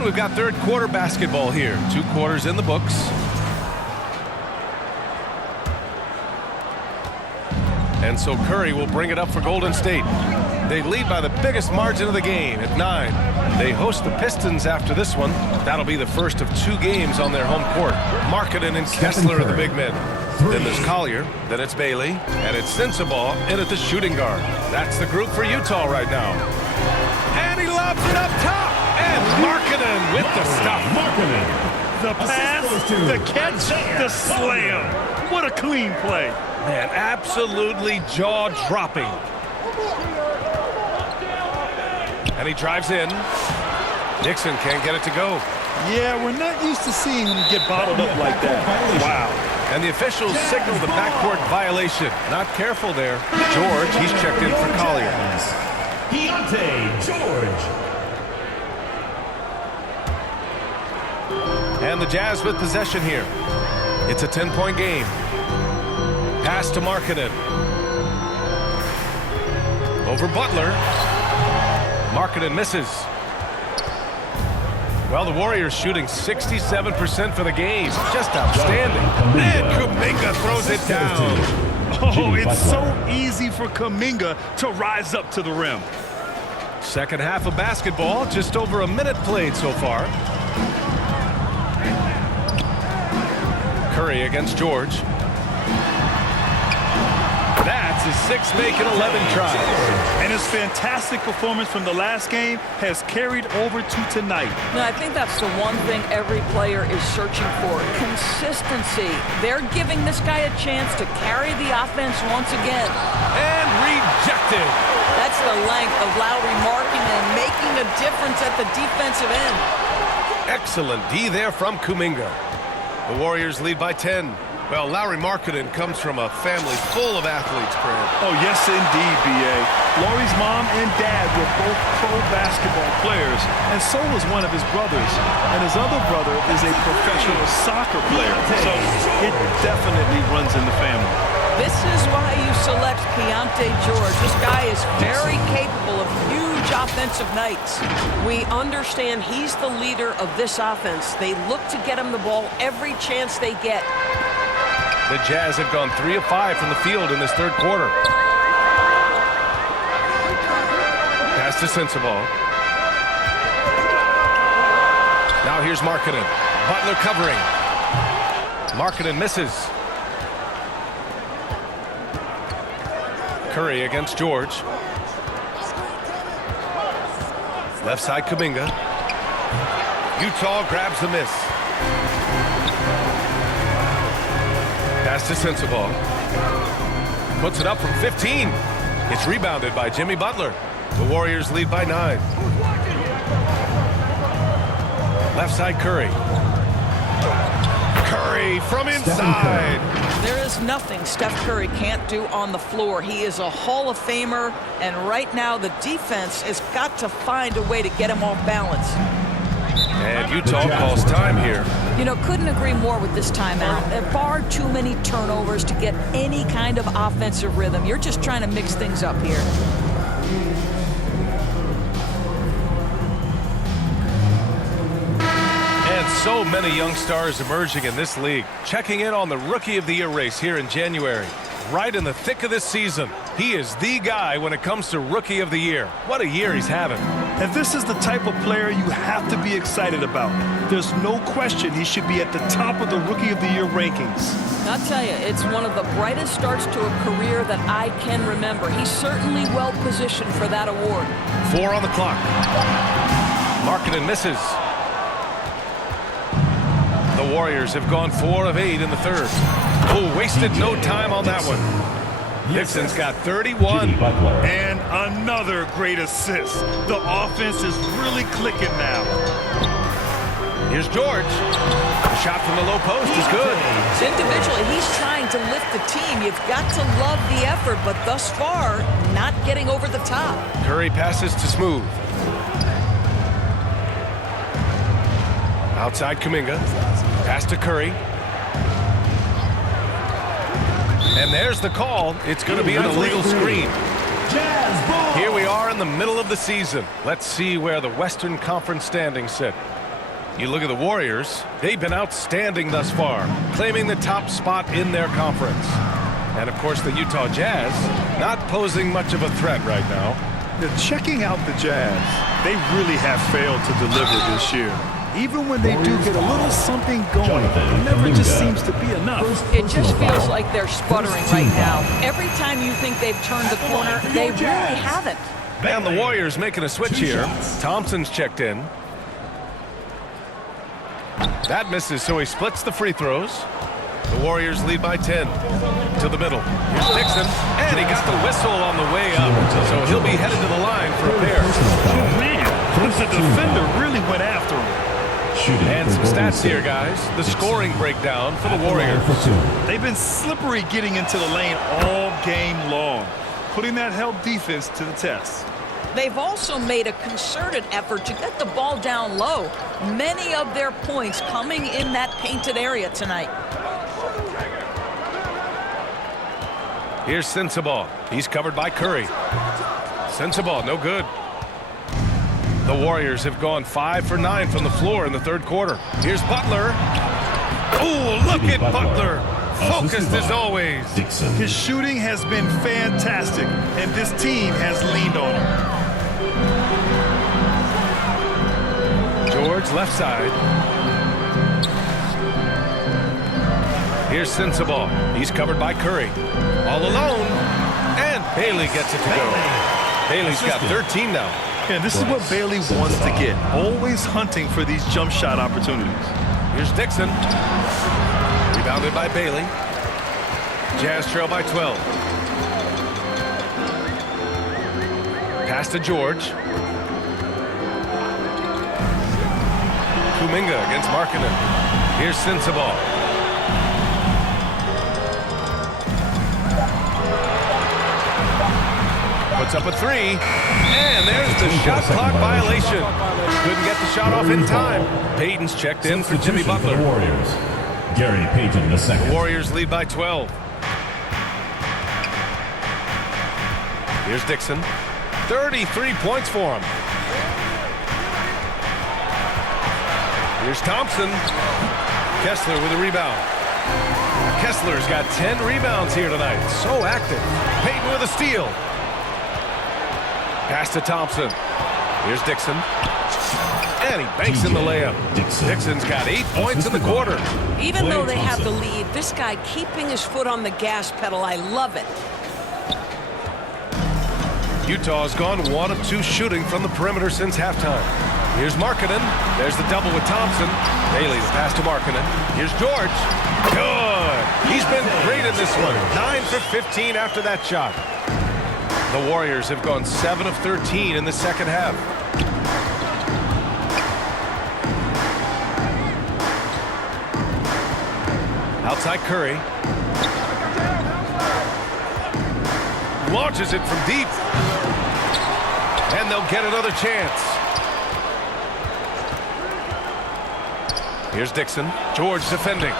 And we've got third quarter basketball here. 2 quarters in the books. And so Curry will bring it up for Golden State. They lead by the biggest margin of the game at 9. They host the Pistons after this one. That'll be the first of 2 games on their home court. Markkanen and Kessler are the big men. Then there's Collier, then it's Bailey, and it's Sensabaugh in at the shooting guard. That's the group for Utah right now. And he lobs it up top. And Markkanen with the stuff. The pass, the catch, the slam. What a clean play. Man, absolutely jaw-dropping. And he drives in. Dixon can't get it to go. Yeah, we're not used to seeing him get bottled up like that. Wow. And the officials signal the backcourt violation. Not careful there. George, he's checked in for Collier. George. And the Jazz with possession here. It's a 10-point game. Pass to Markkanen. Over Butler. Markkanen misses. Well, the Warriors shooting 67% for the game. Just outstanding. And Kuminga throws it down. Oh, it's so easy for Kuminga to rise up to the rim. Second half of basketball, just over a minute played so far. Curry against George. That's his 6th make and 11 tries. And his fantastic performance from the last game has carried over to tonight. No, I think that's the one thing every player is searching for. Consistency. They're giving this guy a chance to carry the offense once again. And rejected. That's the length of Lauri Markkanen making a difference at the defensive end. Excellent D there from Kuminga. The Warriors lead by 10. Well, Lauri Markkanen comes from a family full of athletes, Grant. Oh, yes, indeed, B.A. Lauri's mom and dad were both pro basketball players, and so was one of his brothers. And his other brother is a professional soccer player, so it definitely runs in the family. This is why you select Keontae George. This guy is very capable of huge offensive nights. We understand he's the leader of this offense. They look to get him the ball every chance they get. The Jazz have gone 3 of 5 from the field in this third quarter. Pass to Sensabaugh. Now here's Markkanen. Butler covering. Markkanen misses. Curry against George. Left side Kuminga. Utah grabs the miss. Pass to Sensabaugh. Puts it up from 15. It's rebounded by Jimmy Butler. The Warriors lead by 9. Left side Curry. Curry from inside. There is nothing Steph Curry can't do on the floor. He is a Hall of Famer, and right now the defense has got to find a way to get him off balance. And Utah calls time here. You know, couldn't agree more with this timeout. There are far too many turnovers to get any kind of offensive rhythm. You're just trying to mix things up here. And so many young stars emerging in this league. Checking in on the Rookie of the Year race here in January. Right in the thick of this season. He is the guy when it comes to Rookie of the Year. What a year he's having. And this is the type of player you have to be excited about. There's no question he should be at the top of the Rookie of the Year rankings. I'll tell you, it's one of the brightest starts to a career that I can remember. He's certainly well positioned for that award. 4 on the clock. Markkanen misses. The Warriors have gone 4 of 8 in the third. Oh, wasted no time on that one. Dixon's got 31. And another great assist. The offense is really clicking now. Here's George. The shot from the low post is good. Individually, he's trying to lift the team. You've got to love the effort, but thus far, not getting over the top. Curry passes to Smooth. Outside Kuminga. Pass to Curry. And there's the call. It's going to be an illegal screen. Here we are in the middle of the season. Let's see where the Western Conference standings sit. You look at the Warriors, they've been outstanding thus far, claiming the top spot in their conference. And of course the Utah Jazz not posing much of a threat right now. Checking out the Jazz, they really have failed to deliver this year. Even when they do get a little something going, it never just seems to be enough. It just feels like they're sputtering right now. Every time you think they've turned the corner, they really haven't. And the Warriors making a switch here. Thompson's checked in. That misses, so he splits the free throws. The Warriors lead by 10. To the middle. Here's Dixon, and he got the whistle on the way up. So he'll be headed to the line for a pair. Oh, man, the defender really went after him. And some stats here, guys. The scoring breakdown for the Warriors. They've been slippery getting into the lane all game long, putting that help defense to the test. They've also made a concerted effort to get the ball down low. Many of their points coming in that painted area tonight. Here's Sensabaugh. He's covered by Curry. Sensabaugh, no good. The Warriors have gone 5 for 9 from the floor in the third quarter. Here's Butler. Oh, look at Butler. Focused as always. Dixon. His shooting has been fantastic, and this team has leaned on him. George, left side. Here's Sensabaugh. He's covered by Curry. All alone. And Bailey gets it to go. Bailey's got 13 now. And this is what Bailey wants to get. Always hunting for these jump shot opportunities. Here's Dixon. Rebounded by Bailey. Jazz trail by 12. Pass to George. Kuminga against Markkanen. Here's Sensabaugh. Puts up a three. And there's the shot clock violation. Couldn't get the shot off in time. Payton's checked in for Jimmy Butler. The Warriors. Gary Payton the second. The Warriors lead by 12. Here's Dixon. 33 points for him. Here's Thompson. Kessler with a rebound. Kessler's got 10 rebounds here tonight. So active. Payton with a steal. Pass to Thompson. Here's Dixon. And he banks in the layup. Dixon's got 8 points in the quarter. Even though they have the lead, this guy keeping his foot on the gas pedal, I love it. Utah's gone 1 of 2 shooting from the perimeter since halftime. Here's Markkanen. There's the double with Thompson. Bailey, the pass to Markkanen. Here's George. Good. He's been great in this one. 9 for 15 after that shot. The Warriors have gone 7 of 13 in the second half. Outside Curry. Launches it from deep. And they'll get another chance. Here's Dixon. George defending.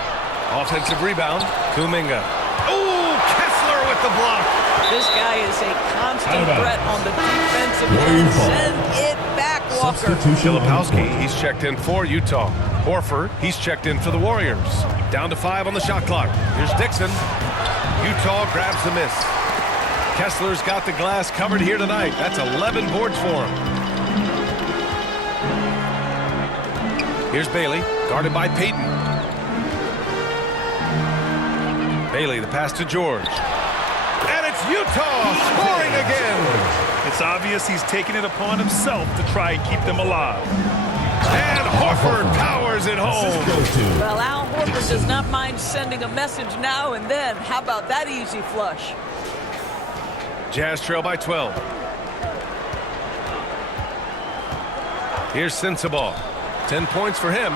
Offensive rebound. Kuminga. Oh, Kessler with the block. This guy is a constant threat on the defensive end. Send it back, Walker. Filipowski, he's checked in for Utah. Horford, he's checked in for the Warriors. Down to 5 on the shot clock. Here's Dixon. Utah grabs the miss. Kessler's got the glass covered here tonight. That's 11 boards for him. Here's Bailey, guarded by Payton. Bailey, the pass to George. And it's Utah scoring again. It's obvious he's taking it upon himself to try and keep them alive. And Horford powers it home. Well, Al Horford does not mind sending a message now and then. How about that easy flush? Jazz trail by 12. Here's Sensabaugh. 10 points for him.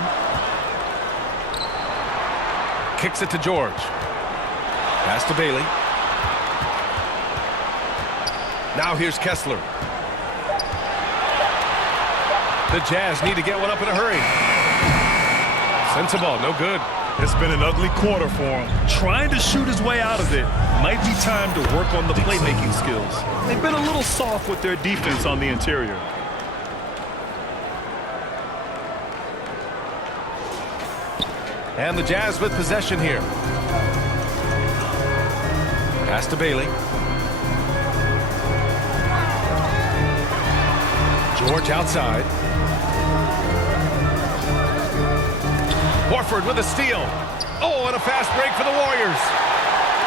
Kicks it to George. Pass to Bailey. Now here's Kessler. The Jazz need to get one up in a hurry. Sensabaugh, no good. It's been an ugly quarter for him. Trying to shoot his way out of it. Might be time to work on the playmaking skills. They've been a little soft with their defense on the interior. And the Jazz with possession here. Pass to Bailey. George outside. Horford with a steal. Oh, and a fast break for the Warriors.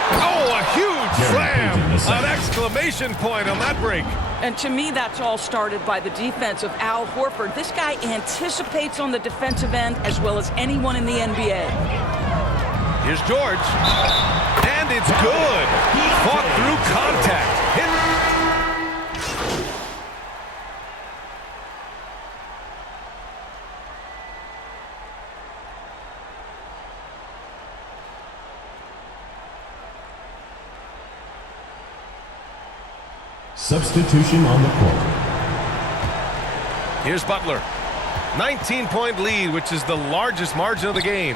Oh, a huge slam. An exclamation point on that break. And to me, that's all started by the defense of Al Horford. This guy anticipates on the defensive end as well as anyone in the NBA. Here's George. And it's good. Fought through contact. Hit. Substitution on the court. Here's Butler. 19-point lead, which is the largest margin of the game.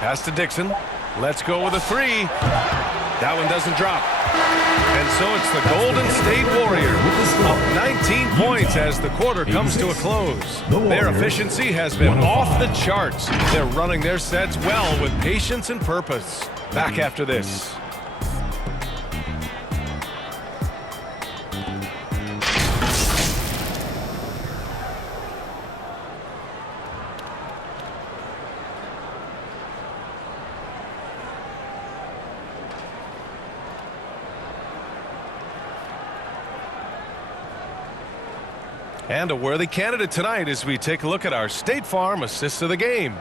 Pass to Dixon. Let's go with a three. That one doesn't drop. And so it's the Golden State Warriors up 19 points as the quarter comes to a close. Their efficiency has been off the charts. They're running their sets well with patience and purpose. Back after this. And a worthy candidate tonight as we take a look at our State Farm assist of the game.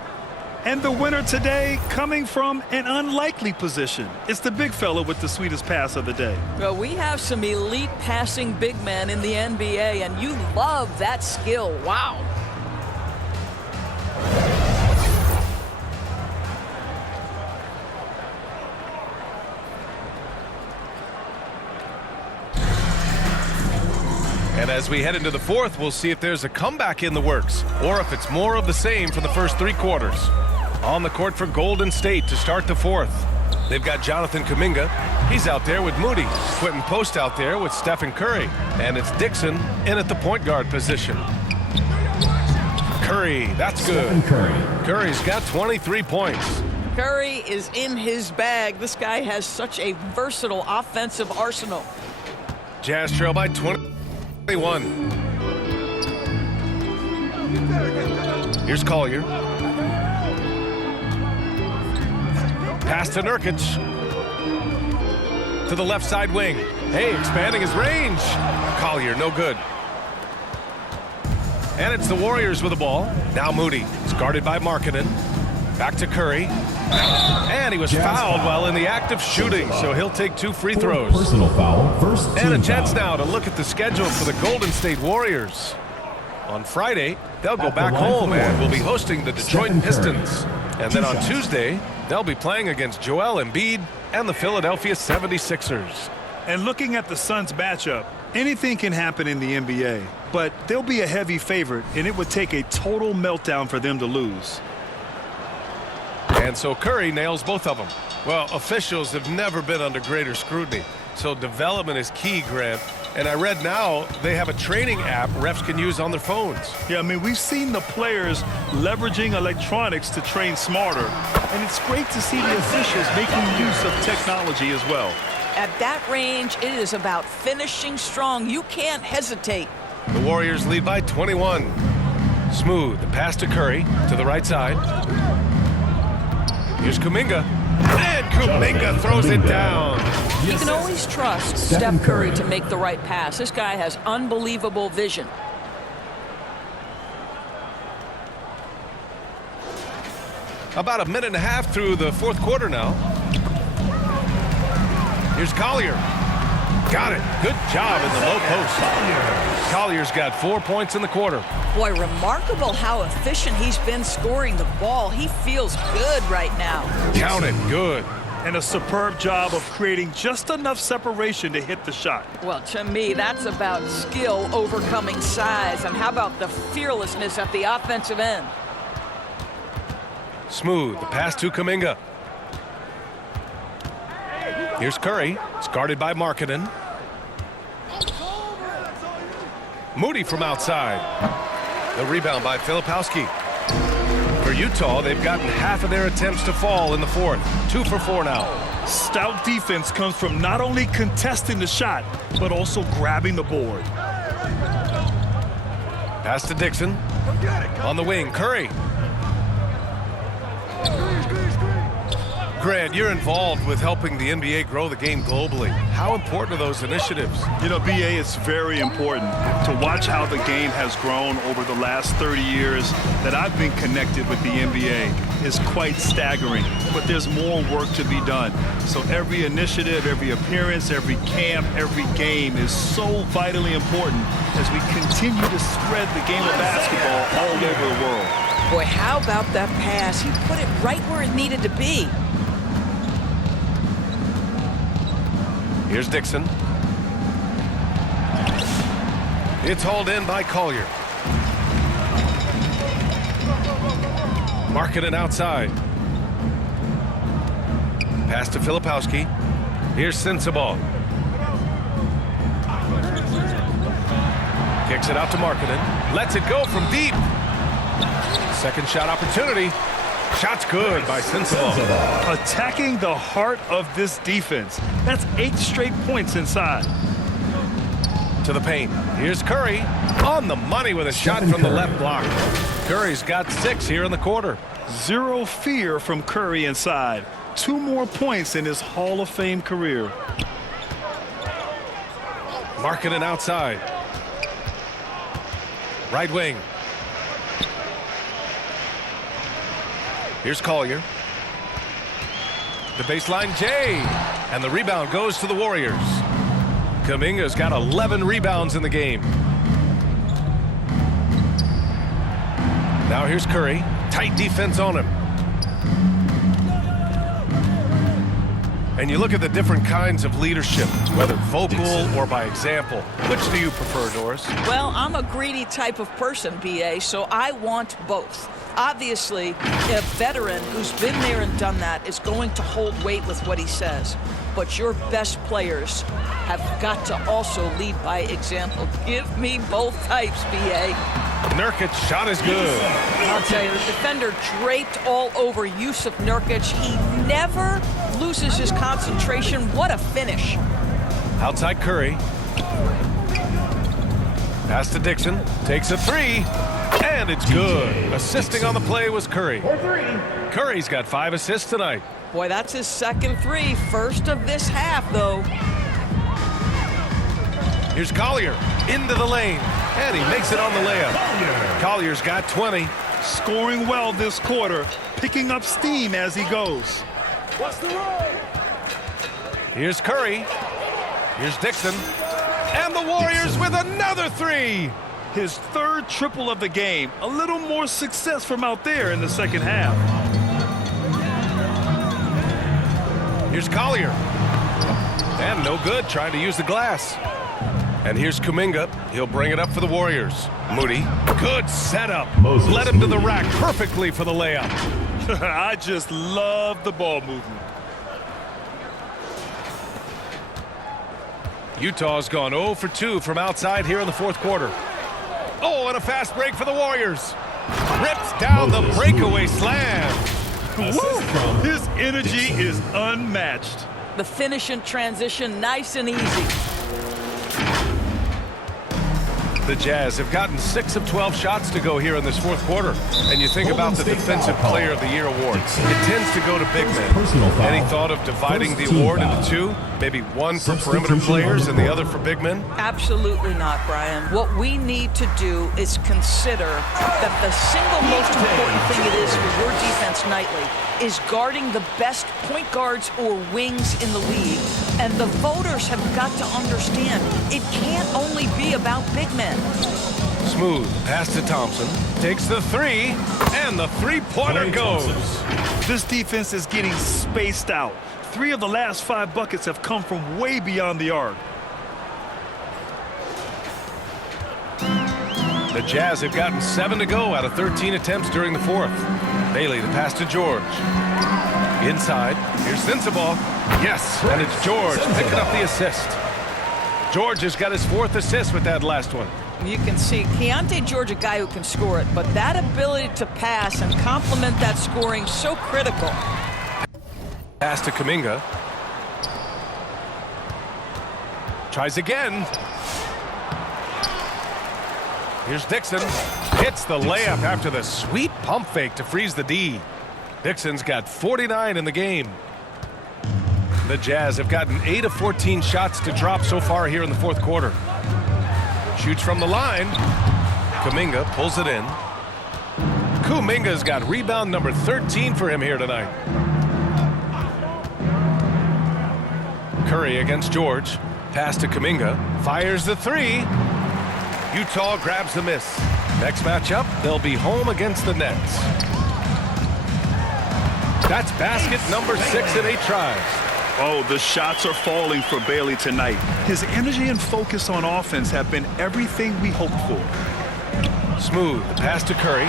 And the winner today coming from an unlikely position. It's the big fella with the sweetest pass of the day. Well, we have some elite passing big men in the NBA, and you love that skill. Wow. And as we head into the fourth, we'll see if there's a comeback in the works or if it's more of the same for the first three quarters. On the court for Golden State to start the fourth. They've got Jonathan Kuminga. He's out there with Moody. Quentin Post out there with Stephen Curry. And it's Dixon in at the point guard position. Curry, that's good. Curry's got 23 points. Curry is in his bag. This guy has such a versatile offensive arsenal. Jazz trail by 21. Here's Collier. Pass to Nurkic. To the left side wing. Hey, expanding his range. Collier, no good. And it's the Warriors with the ball. Now Moody. It's guarded by Markkanen. Back to Curry. And he was fouled while in the act of shooting, so he'll take 2 free throws. Personal foul, first And a team chance foul. now to look at the schedule for the Golden State Warriors. On Friday, they'll go back home and will be hosting the Detroit Pistons. And then on Tuesday, they'll be playing against Joel Embiid and the Philadelphia 76ers. And looking at the Suns matchup, anything can happen in the NBA, but they'll be a heavy favorite, and it would take a total meltdown for them to lose. And so Curry nails both of them. Well, officials have never been under greater scrutiny, so development is key, Grant. And I read now they have a training app refs can use on their phones. Yeah, I mean, we've seen the players leveraging electronics to train smarter, and it's great to see the officials making use of technology as well. At that range, it is about finishing strong. You can't hesitate. The Warriors lead by 21. Smooth, the pass to Curry to the right side. Here's Kuminga. And Kuminga throws it down. You can always trust Steph Curry to make the right pass. This guy has unbelievable vision. About a minute and a half through the fourth quarter now. Here's Collier. Got it. Good job in the low post. Collier's got 4 points in the quarter. Boy, remarkable how efficient he's been scoring the ball. He feels good right now. Count it. Good. And a superb job of creating just enough separation to hit the shot. Well, to me, that's about skill overcoming size. And how about the fearlessness at the offensive end? Smooth. The pass to Kuminga. Here's Curry. It's guarded by Markkanen. Moody from outside. The rebound by Filipowski. For Utah, they've gotten half of their attempts to fall in the fourth. 2 for 4 now. Stout defense comes from not only contesting the shot, but also grabbing the board. Pass to Dixon. On the wing, Curry. Grant, you're involved with helping the NBA grow the game globally. How important are those initiatives? You know, BA, it's very important to watch how the game has grown over the last 30 years that I've been connected with the NBA. Is quite staggering, but there's more work to be done. So every initiative, every appearance, every camp, every game is so vitally important as we continue to spread the game of basketball all over the world. Boy, how about that pass? He put it right where it needed to be. Here's Dixon. It's hauled in by Collier. Marking it outside. Pass to Filipowski. Here's Sensabaugh. Kicks it out to Markkinen. Lets it go from deep. Second shot opportunity. Shot's good by Sensabaugh. Attacking the heart of this defense. That's 8 straight points inside. To the paint. Here's Curry. On the money with a shot from the left block. Curry's got 6 here in the quarter. Zero fear from Curry inside. 2 more points in his Hall of Fame career. Markkinen outside. Right wing. Here's Collier. The baseline J. And the rebound goes to the Warriors. Kuminga's got 11 rebounds in the game. Now here's Curry. Tight defense on him. And you look at the different kinds of leadership, whether vocal or by example. Which do you prefer, Doris? Well, I'm a greedy type of person, BA, so I want both. Obviously, a veteran who's been there and done that is going to hold weight with what he says. But your best players have got to also lead by example. Give me both types, BA. Nurkic's shot is good. I'll tell you, the defender draped all over Yusuf Nurkic. He never loses his concentration. What a finish. Outside Curry. Pass to Dixon. Takes a 3. And it's good. Assisting on the play was Curry. Curry's got 5 assists tonight. Boy, that's his second 3. First of this half, though. Here's Collier into the lane. And he makes it on the layup. Collier's got 20. Scoring well this quarter. Picking up steam as he goes. Here's Curry. Here's Dixon. And the Warriors with another 3. His 3rd triple of the game. A little more success from out there in the second half. Here's Collier. And no good, trying to use the glass. And here's Kuminga. He'll bring it up for the Warriors. Moody. Good setup. Led him to the rack perfectly for the layup. I just love the ball movement. Utah's gone 0 for 2 from outside here in the fourth quarter. Oh, and a fast break for the Warriors. Rips down the breakaway slam. Woo! His energy is unmatched. The finish in transition, nice and easy. The Jazz have gotten 6 of 12 shots to go here in this fourth quarter. And you think about the Defensive Player of the Year award. It tends to go to big men. Any thought of dividing the award into 2? Maybe one for perimeter players and the other for big men? Absolutely not, Brian. What we need to do is consider that the single most important thing it is for your defense nightly is guarding the best point guards or wings in the league. And the voters have got to understand it can't only be about big men. Smooth pass to Thompson. Takes the 3, and the three-pointer goes. This defense is getting spaced out. 3 of the last 5 buckets have come from way beyond the arc. The Jazz have gotten 7 to go out of 13 attempts during the fourth. Bailey, the pass to George. Inside, here's Sensabaugh. Yes, and it's George picking up the assist. George has got his 4th assist with that last one. You can see Keontae George, a guy who can score it, but that ability to pass and complement that scoring so critical. Pass to Kuminga. Tries again. Here's Dixon. Hits the layup after the sweet pump fake to freeze the D. Dixon's got 49 in the game. The Jazz have gotten 8 of 14 shots to drop so far here in the fourth quarter. Shoots from the line. Kuminga pulls it in. Kuminga's got rebound number 13 for him here tonight. Curry against George. Pass to Kuminga. Fires the three. Utah grabs the miss. Next matchup, they'll be home against the Nets. That's basket number 6 in 8 tries. Oh, the shots are falling for Bailey tonight. His energy and focus on offense have been everything we hoped for. Smooth, the pass to Curry.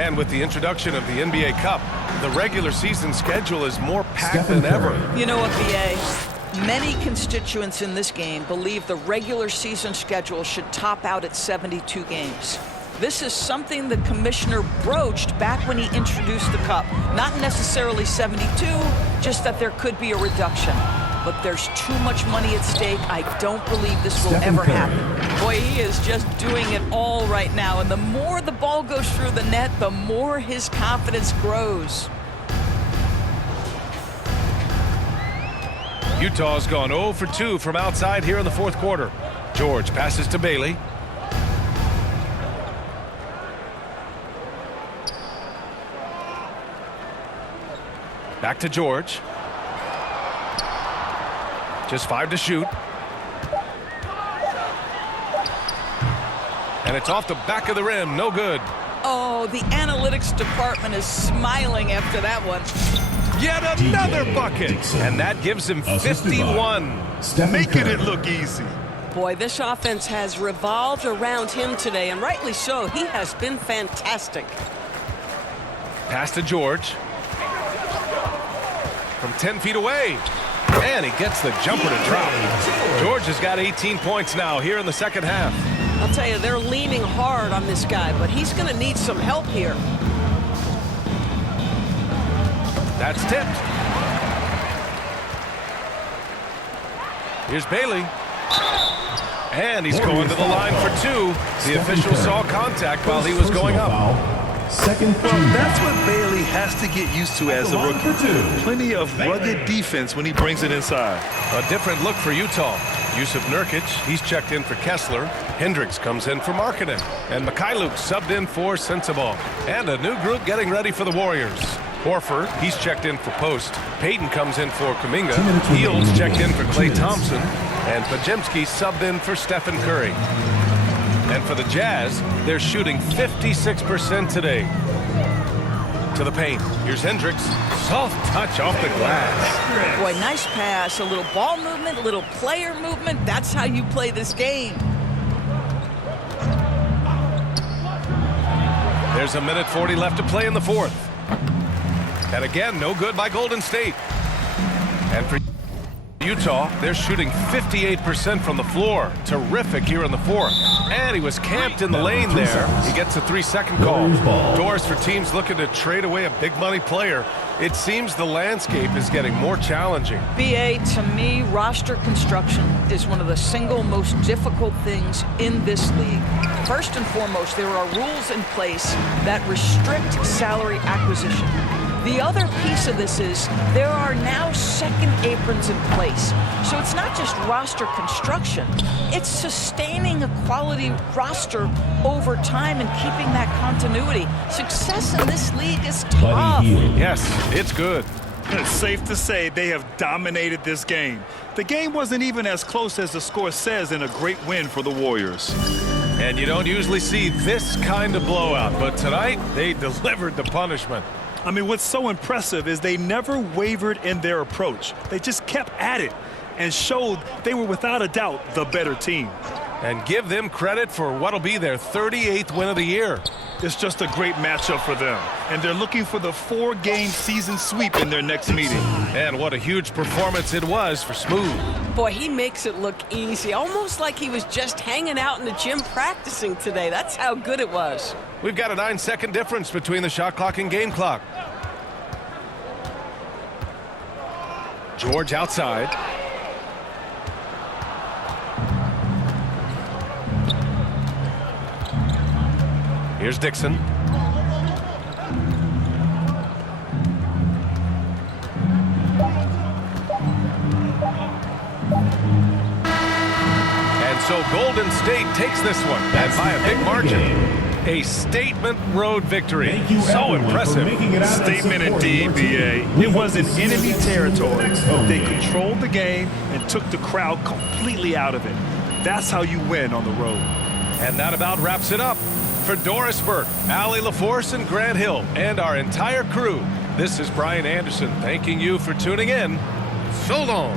And with the introduction of the NBA Cup, the regular season schedule is more packed than ever. You know what, BA? Many constituents in this game believe the regular season schedule should top out at 72 games. This is something the commissioner broached back when he introduced the Cup. Not necessarily 72, just that there could be a reduction. But there's too much money at stake. I don't believe this will ever happen. Boy, he is just doing it all right now. And the more the ball goes through the net, the more his confidence grows. Utah's gone 0 for 2 from outside here in the fourth quarter. George passes to Bailey. Back to George. Just 5 to shoot. And it's off the back of the rim. No good. Oh, the analytics department is smiling after that one. Yet another bucket. Dixon. And that gives him 51. Making it look easy. Boy, this offense has revolved around him today, and rightly so. He has been fantastic. Pass to George. From 10 feet away. And he gets the jumper to drop. George has got 18 points now here in the second half. I'll tell you, they're leaning hard on this guy, but he's going to need some help here. That's tipped. Here's Bailey. And he's going to the line for 2. The official saw contact while he was going up. Second Well, that's what Bailey has to get used to as a rookie. Plenty of rugged defense when he brings it inside. A different look for Utah. Yusuf Nurkic, he's checked in for Kessler. Hendricks comes in for Markkanen. And Mikhailuk subbed in for Sensabaugh. And a new group getting ready for the Warriors. Horford, he's checked in for Post. Payton comes in for Kuminga. Heels checked in for Klay Thompson. And Pajemski subbed in for Stephen Curry. And for the Jazz, they're shooting 56% today. To the paint. Here's Hendricks. Soft touch off the glass. Boy, nice pass. A little ball movement, a little player movement. That's how you play this game. There's a minute 40 left to play in the fourth. And again, no good by Golden State. And for Utah, they're shooting 58% from the floor. Terrific here in the fourth. And he was camped in the lane there. He gets a 3-second call. Doors for teams looking to trade away a big money player. It seems the landscape is getting more challenging. BA, to me, roster construction is one of the single most difficult things in this league. First and foremost, there are rules in place that restrict salary acquisition. The other piece of this is there are now second aprons in place. So it's not just roster construction, it's sustaining a quality roster over time and keeping that continuity. Success in this league is tough. Yes, it's good. It's safe to say they have dominated this game. The game wasn't even as close as the score says in a great win for the Warriors. And you don't usually see this kind of blowout, but tonight they delivered the punishment. I mean, what's so impressive is they never wavered in their approach. They just kept at it and showed they were without a doubt the better team. And give them credit for what'll be their 38th win of the year. It's just a great matchup for them. And they're looking for the 4-game season sweep in their next meeting. And what a huge performance it was for Smooth. Boy, he makes it look easy, almost like he was just hanging out in the gym practicing today. That's how good it was. We've got a 9-second difference between the shot clock and game clock. George outside. Here's Dixon. And so Golden State takes this one, and by a big margin. A statement road victory. Thank you, So everyone, for impressive. making it out and Statement supporting indeed, our team. BA. It was in enemy territory. They game. controlled the game and took the crowd completely out of it. That's how you win on the road. And that about wraps it up. For Doris Burke, Allie LaForce, and Grant Hill, and our entire crew, this is Brian Anderson thanking you for tuning in. So long.